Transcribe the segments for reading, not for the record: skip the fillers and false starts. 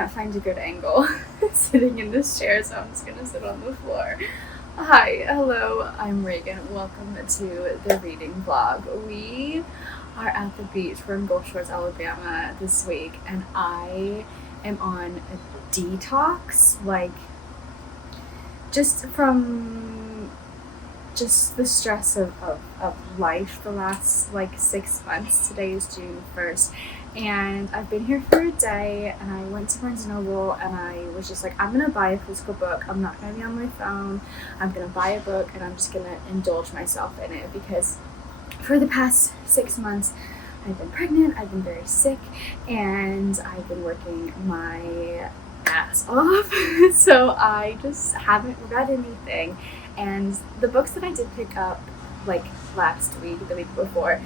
can't find a good angle sitting in this chair, so I'm just gonna sit on the floor. Hi, hello, I'm Ragan. Welcome to the reading vlog. We are at the beach. We're in Gulf Shores, Alabama this week, and I am on a detox, like just from just the stress of life the last like 6 months. Today is June 1st. And I've been here for a day, and I went to Barnes & Noble, and I was just like, I'm gonna buy a physical book. I'm not gonna be on my phone. I'm gonna buy a book, and I'm just gonna indulge myself in it, because for the past 6 months I've been pregnant, I've been very sick, and I've been working my ass off. So I just haven't read anything. And the books that I did pick up like last week, the week before,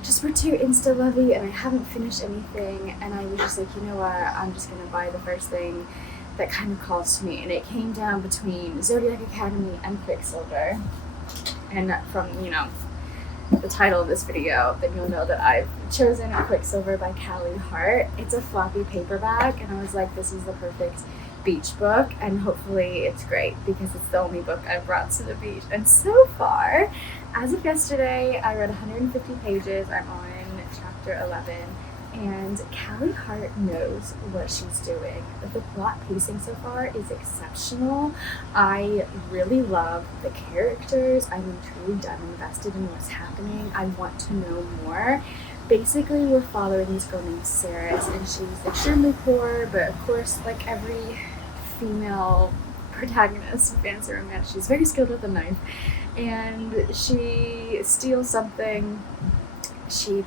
just were too insta-lovey, and I haven't finished anything, and I was just like, you know what, I'm just gonna buy the first thing that kind of calls to me. And it came down between Zodiac Academy and Quicksilver. And from, the title of this video, then you'll know that I've chosen Quicksilver by Callie Hart. It's a floppy paperback, and I was like, this is the perfect beach book, and hopefully it's great, because it's the only book I've brought to the beach. And so far, as of yesterday, I read 150 pages. I'm on chapter 11, and Callie Hart knows what she's doing. The plot pacing so far is exceptional. I really love the characters. I'm truly done invested in what's happening. I want to know more. Basically, we're following this girl named Sarah, and she's extremely poor, but of course, like every female protagonist in fantasy romance, she's very skilled with a knife, and she steals something. She,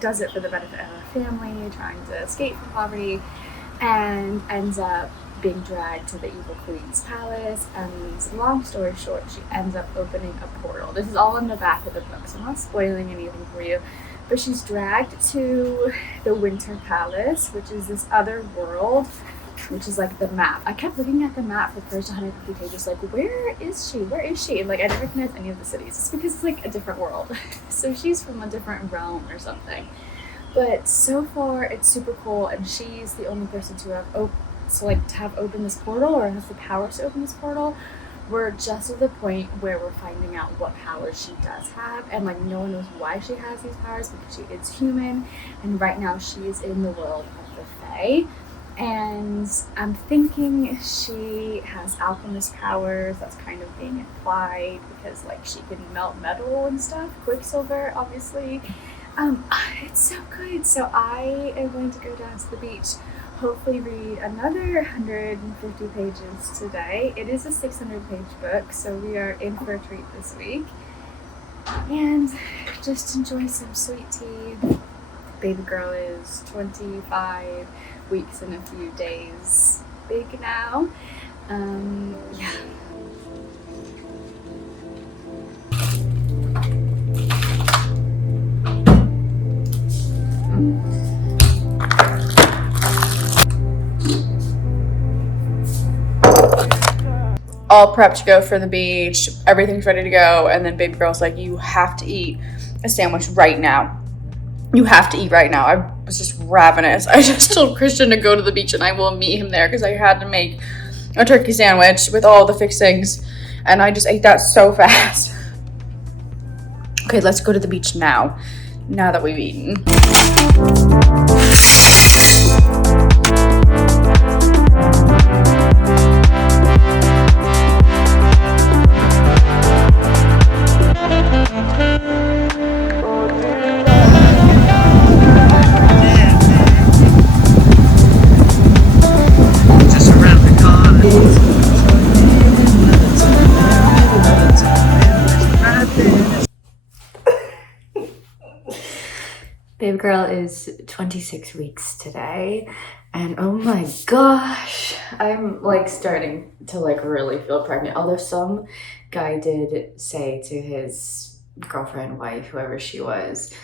does it for the benefit of her family, trying to escape from poverty, and ends up being dragged to the evil queen's palace. And long story short, she ends up opening a portal. This is all in the back of the book, so I'm not spoiling anything for you. But she's dragged to the Winter Palace, which is this other world, which is like the map. I kept looking at the map for the first 150 pages, like, where is she? Where is she? And like, I didn't recognize any of the cities. It's because it's like a different world. So she's from a different realm or something. But so far, it's super cool, and she's the only person to have opened this portal, or has the powers to open this portal. We're just at the point where we're finding out what powers she does have, and like no one knows why she has these powers, because she is human, and right now she is in the world of the Fae. And I'm thinking she has alchemist powers. That's kind of being implied, because like she can melt metal and stuff. Quicksilver, obviously. It's so good. So I am going to go down to the beach, hopefully read another 150 pages today. It is a 600-page book, so we are in for a treat this week. And just enjoy some sweet tea. Baby girl is 25 weeks and a few days big now. Yeah. All prepped to go for the beach. Everything's ready to go. And then baby girl's like, you have to eat a sandwich right now. You have to eat right now. I was just ravenous. I just told Christian to go to the beach, and I will meet him there, because I had to make a turkey sandwich with all the fixings, and I just ate that so fast. Okay, let's go to the beach now that we've eaten. Baby girl is 26 weeks today, and oh my gosh, I'm like starting to like really feel pregnant. Although some guy did say to his girlfriend, wife, whoever she was,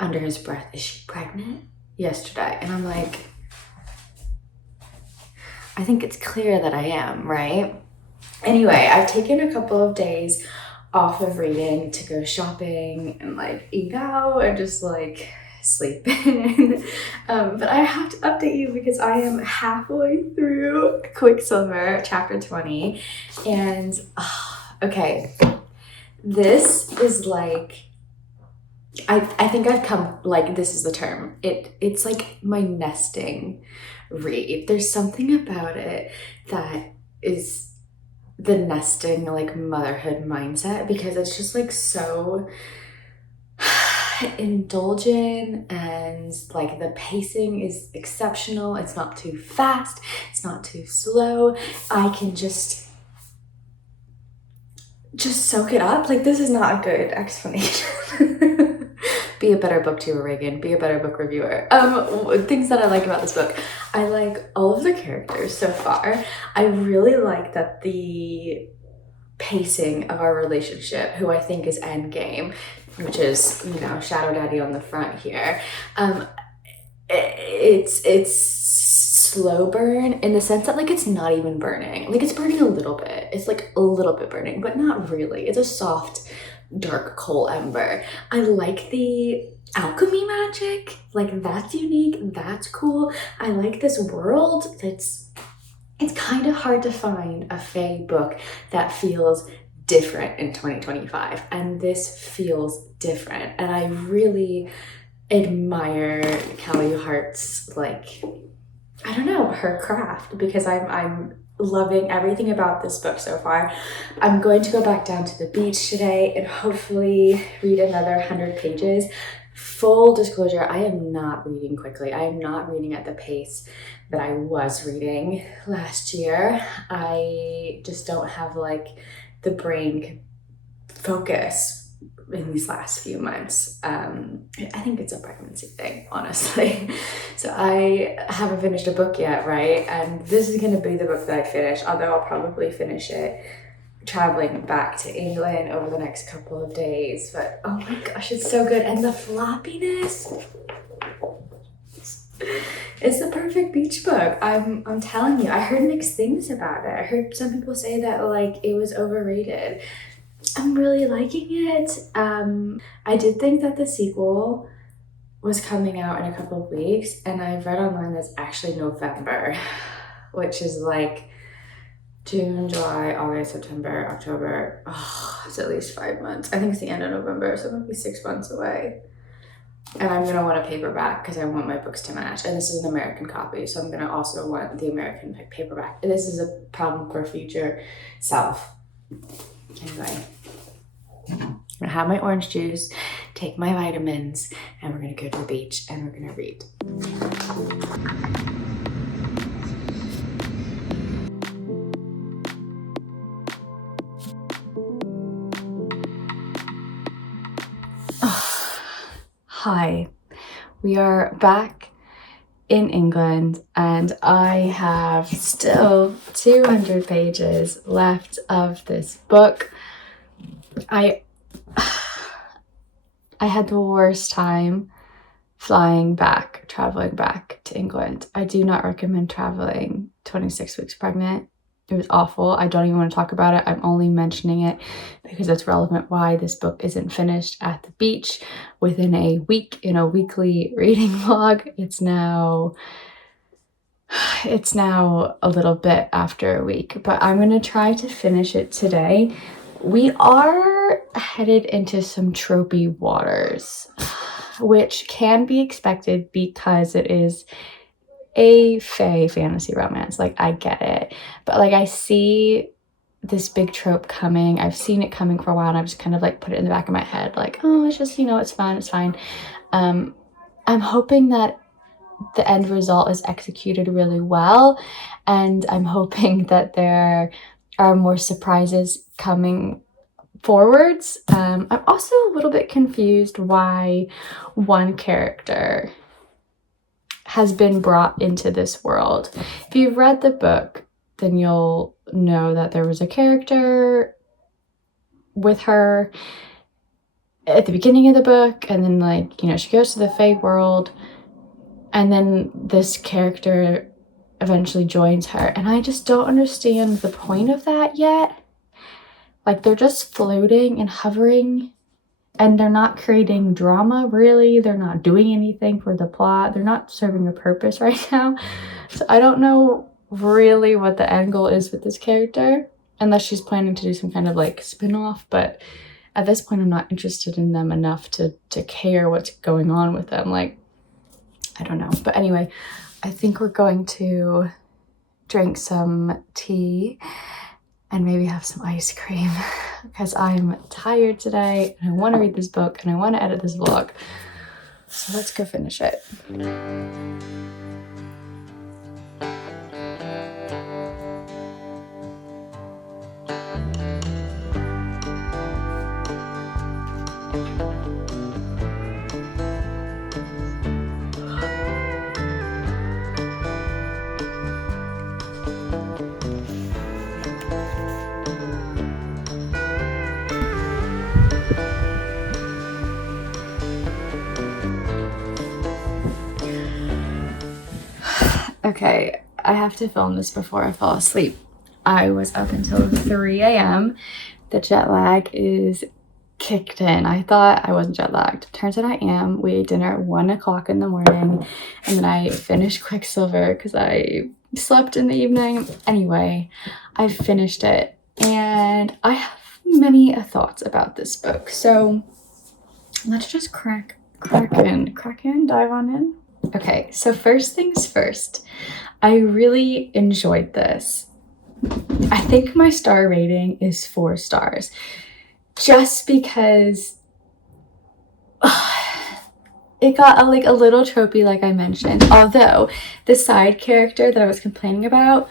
under his breath, is she pregnant? Yesterday. And I'm like, I think it's clear that I am, right? Anyway, I've taken a couple of days off of reading to go shopping and like eat out and just like sleep in. But I have to update you because I am halfway through Quicksilver, chapter 20. And, okay, this is like, I think I've come, like, this is the term. It's like my nesting read. There's something about it that is the nesting, like, motherhood mindset, because it's just like so indulgent, and like the pacing is exceptional. It's not too fast, it's not too slow. I can just soak it up. Like, this is not a good explanation. Be a better booktuber, Reagan. Be a better book reviewer. Things that I like about this book. I like all of the characters so far. I really like that the pacing of our relationship, who I think is endgame, which is, you know, Shadow Daddy on the front here. It's slow burn in the sense that, like, it's not even burning. Like, it's burning a little bit. It's like a little bit burning, but not really. It's a soft, dark coal ember. I like the alchemy magic. Like, that's unique. That's cool. I like this world. It's kind of hard to find a fae book that feels different in 2025, and this feels different. And I really admire Kelly Hart's, like, I don't know, her craft, because I'm loving everything about this book so far. I'm going to go back down to the beach today and hopefully read another 100 pages. Full disclosure, I am not reading quickly. I am not reading at the pace that I was reading last year. I just don't have, like, the brain focus in these last few months. I think it's a pregnancy thing, honestly. So I haven't finished a book yet, right? And this is going to be the book that I finish, although I'll probably finish it traveling back to England over the next couple of days. But oh my gosh, it's so good. And the floppiness, it's the perfect beach book. I'm telling you. I heard mixed things about it. I heard some people say that, like, it was overrated. I'm really liking it. I did think that the sequel was coming out in a couple of weeks, and I've read online that's actually November, which is like June, July, August, September, October. Oh, it's at least 5 months. I think it's the end of November, so it might be 6 months away. And I'm gonna want a paperback because I want my books to match. And this is an American copy, so I'm gonna also want the American paperback. And this is a problem for future self. Anyway, I'm gonna have my orange juice, take my vitamins, and we're gonna go to the beach and we're gonna read. Hi, we are back in England, and I have still 200 pages left of this book. I had the worst time traveling back to England. I do not recommend traveling 26 weeks pregnant. It was awful. I don't even want to talk about it. I'm only mentioning it because it's relevant why this book isn't finished at the beach within a week in a weekly reading vlog. It's now a little bit after a week, but I'm going to try to finish it today. We are headed into some tropey waters, which can be expected because it is a fae fantasy romance. Like, I get it, but like, I see this big trope coming. I've seen it coming for a while, and I've just kind of like put it in the back of my head, like, oh, it's just, you know, it's fine. I'm hoping that the end result is executed really well, and I'm hoping that there are more surprises coming forwards. I'm also a little bit confused why one character has been brought into this world. If you've read the book, then you'll know that there was a character with her at the beginning of the book, and then, like, you know, she goes to the fae world, and then this character eventually joins her, and I just don't understand the point of that yet. Like, they're just floating and hovering And they're not creating drama, really. They're not doing anything for the plot. They're not serving a purpose right now. So I don't know really what the end goal is with this character, unless she's planning to do some kind of like spin-off. But at this point, I'm not interested in them enough to care what's going on with them. Like, I don't know. But anyway, I think we're going to drink some tea and maybe have some ice cream because I'm tired today and I want to read this book and I want to edit this vlog. So let's go finish it. Okay, I have to film this before I fall asleep. I was up until 3 a.m. The jet lag is kicked in. I thought I wasn't jet lagged. Turns out I am. We ate dinner at 1 o'clock in the morning and then I finished Quicksilver because I slept in the evening. Anyway, I finished it and I have many thoughts about this book. So let's just dive on in. Okay, so first things first, I really enjoyed this. I think my star rating is 4 stars, just because it got a little tropey, like I mentioned. Although the side character that I was complaining about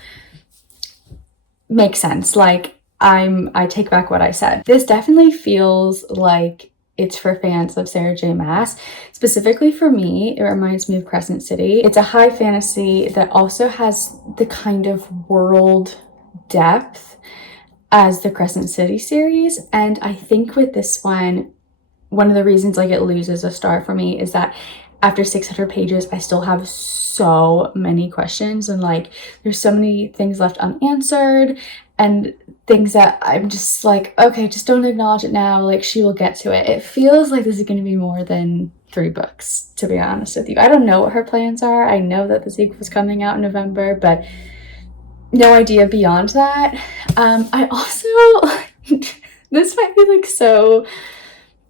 makes sense. Like, I take back what I said. This definitely feels like it's for fans of Sarah J. Maas. Specifically for me, it reminds me of Crescent City. It's a high fantasy that also has the kind of world depth as the Crescent City series. And I think with this one of the reasons like it loses a star for me is that after 600 pages, I still have so many questions and like there's so many things left unanswered and things that I'm just like, okay, just don't acknowledge it now. Like, she will get to it. It feels like this is going to be more than 3 books, to be honest with you. I don't know what her plans are. I know that the sequel is coming out in November, but no idea beyond that. I also, this might be like so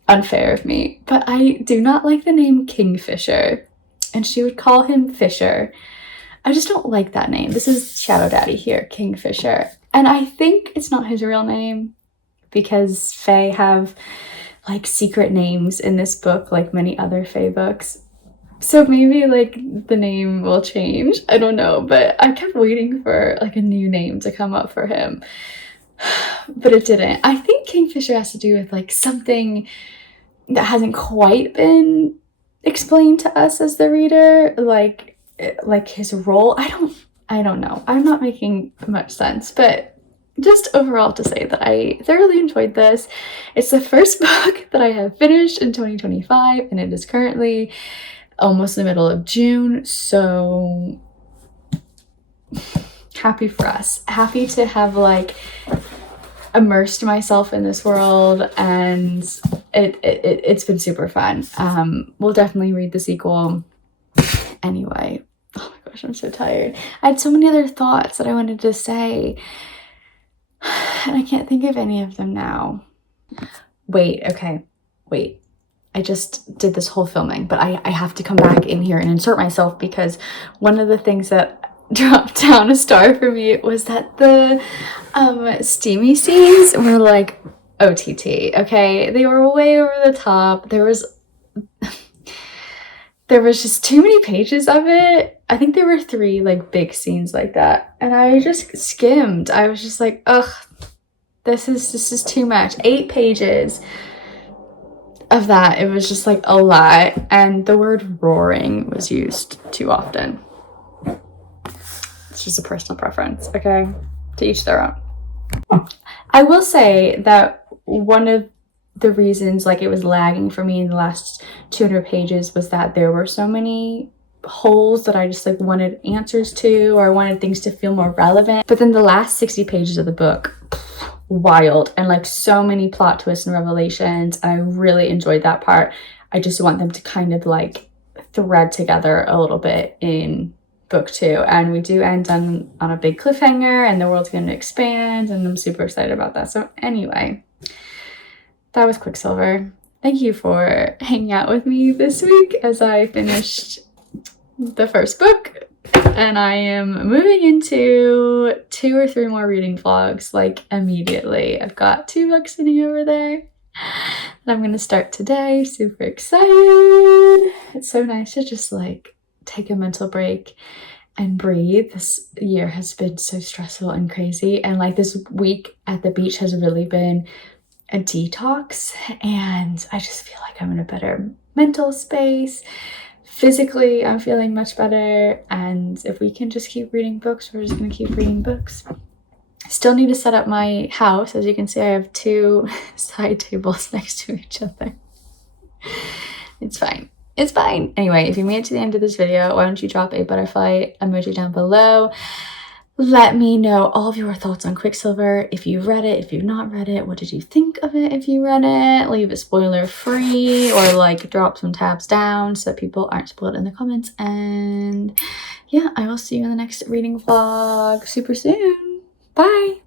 unfair of me, but I do not like the name Kingfisher, and she would call him Fisher. I just don't like that name. This is Shadow Daddy here, Kingfisher. And I think it's not his real name because Fae have like secret names in this book, like many other Fae books. So maybe like the name will change. I don't know, but I kept waiting for like a new name to come up for him, but it didn't. I think Kingfisher has to do with like something that hasn't quite been explained to us as the reader, like his role. I don't know. I'm not making much sense, but just overall to say that I thoroughly enjoyed this. It's the first book that I have finished in 2025, and it is currently almost the middle of June, so happy for us. Happy to have like immersed myself in this world, and it's been super fun. We'll definitely read the sequel anyway. Oh my gosh, I'm so tired. I had so many other thoughts that I wanted to say, and I can't think of any of them now. Wait. I just did this whole filming, but I have to come back in here and insert myself because one of the things that dropped down a star for me was that the steamy scenes were like OTT, okay? They were way over the top. There was just too many pages of it. I think there were 3 like big scenes like that, and I just skimmed. I was just like, ugh, this is too much. 8 pages of that. It was just like a lot, and the word roaring was used too often. It's just a personal preference, okay? To each their own. I will say that one of the reasons like it was lagging for me in the last 200 pages was that there were so many holes that I just like wanted answers to, or I wanted things to feel more relevant. But then the last 60 pages of the book wild and like so many plot twists and revelations, and I really enjoyed that part. I just want them to kind of like thread together a little bit in book 2, and we do end on a big cliffhanger, and the world's going to expand, and I'm super excited about that. So anyway, that was Quicksilver. Thank you for hanging out with me this week as I finished the first book, and I am moving into 2 or 3 more reading vlogs like immediately. I've got 2 books sitting over there that I'm going to start today. Super excited. It's so nice to just like take a mental break and breathe. This year has been so stressful and crazy, and like this week at the beach has really been a detox, and I just feel like I'm in a better mental space. Physically, I'm feeling much better, and if we can just keep reading books, we're just gonna keep reading books. I still need to set up my house. As you can see, I have 2 side tables next to each other. It's fine. It's fine. Anyway, if you made it to the end of this video, why don't you drop a butterfly emoji down below. Let me know all of your thoughts on Quicksilver. If you read it, if you've not read it, what did you think of it if you read it? Leave it spoiler free, or like drop some tabs down so that people aren't spoiled in the comments. And yeah, I will see you in the next reading vlog super soon. Bye!